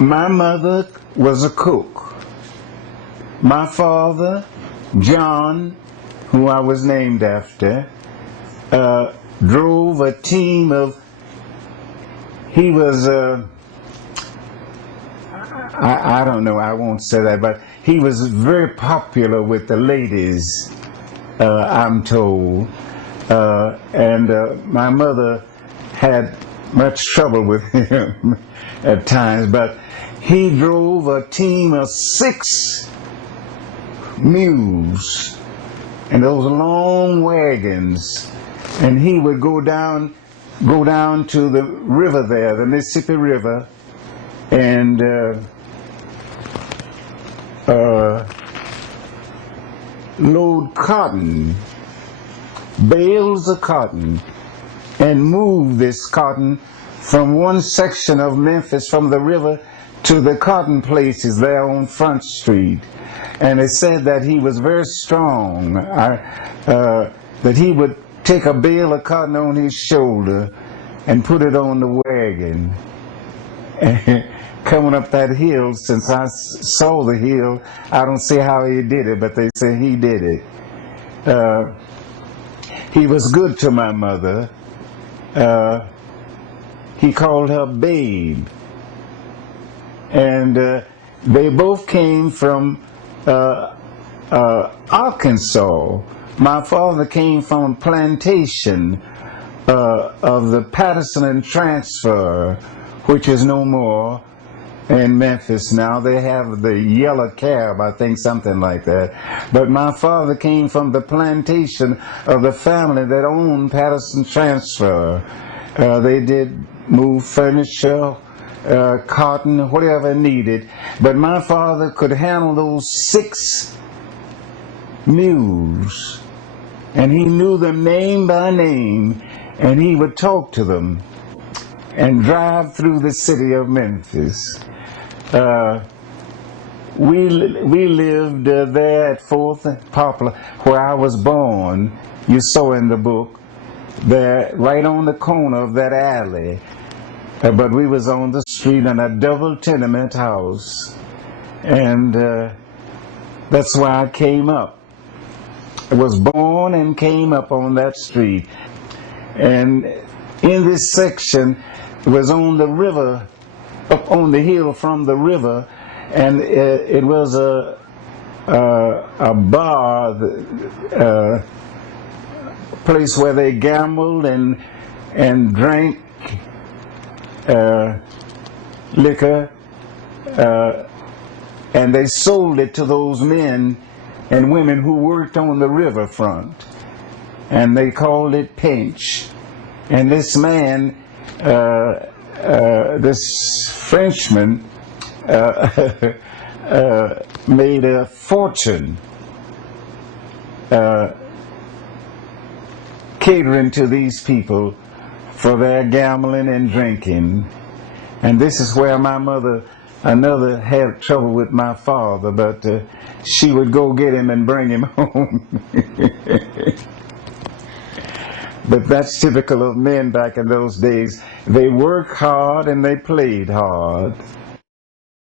My mother was a cook. My father, John, who I was named after, drove a team of, he was, I don't know, I won't say that, but he was very popular with the ladies, I'm told. And my mother had much trouble with him at times, but he drove a team of 6 mules and those long wagons, and he would go down to the river there, the Mississippi River, and load cotton, bales of cotton, and move this cotton from one section of Memphis, from the river, to the cotton places there on Front Street. And it said that he was very strong, that he would take a bale of cotton on his shoulder and put it on the wagon. And coming up that hill, since I saw the hill, I don't see how he did it, but they say he did it. He was good to my mother. He called her Babe. And they both came from Arkansas. My father came from a plantation of the Patterson and Transfer, which is no more in Memphis now. They have the yellow cab, I think, something like that. But my father came from the plantation of the family that owned Patterson Transfer. They did move furniture, cotton, whatever needed. But my father could handle those 6 mules, and he knew them name by name, and he would talk to them and drive through the city of Memphis. We lived there at 4th and Poplar, where I was born. You saw in the book, there, right on the corner of that alley. But we was on the street in a double tenement house, and that's where I came up. I was born and came up on that street. And in this section, it was on the river, up on the hill from the river, and it was a bar, place where they gambled and drank liquor, and they sold it to those men and women who worked on the riverfront, and they called it pinch. And this man, this Frenchman, made a fortune catering to these people for their gambling and drinking. And this is where my mother, another, had trouble with my father, but she would go get him and bring him home. But that's typical of men back in those days. They worked hard and they played hard.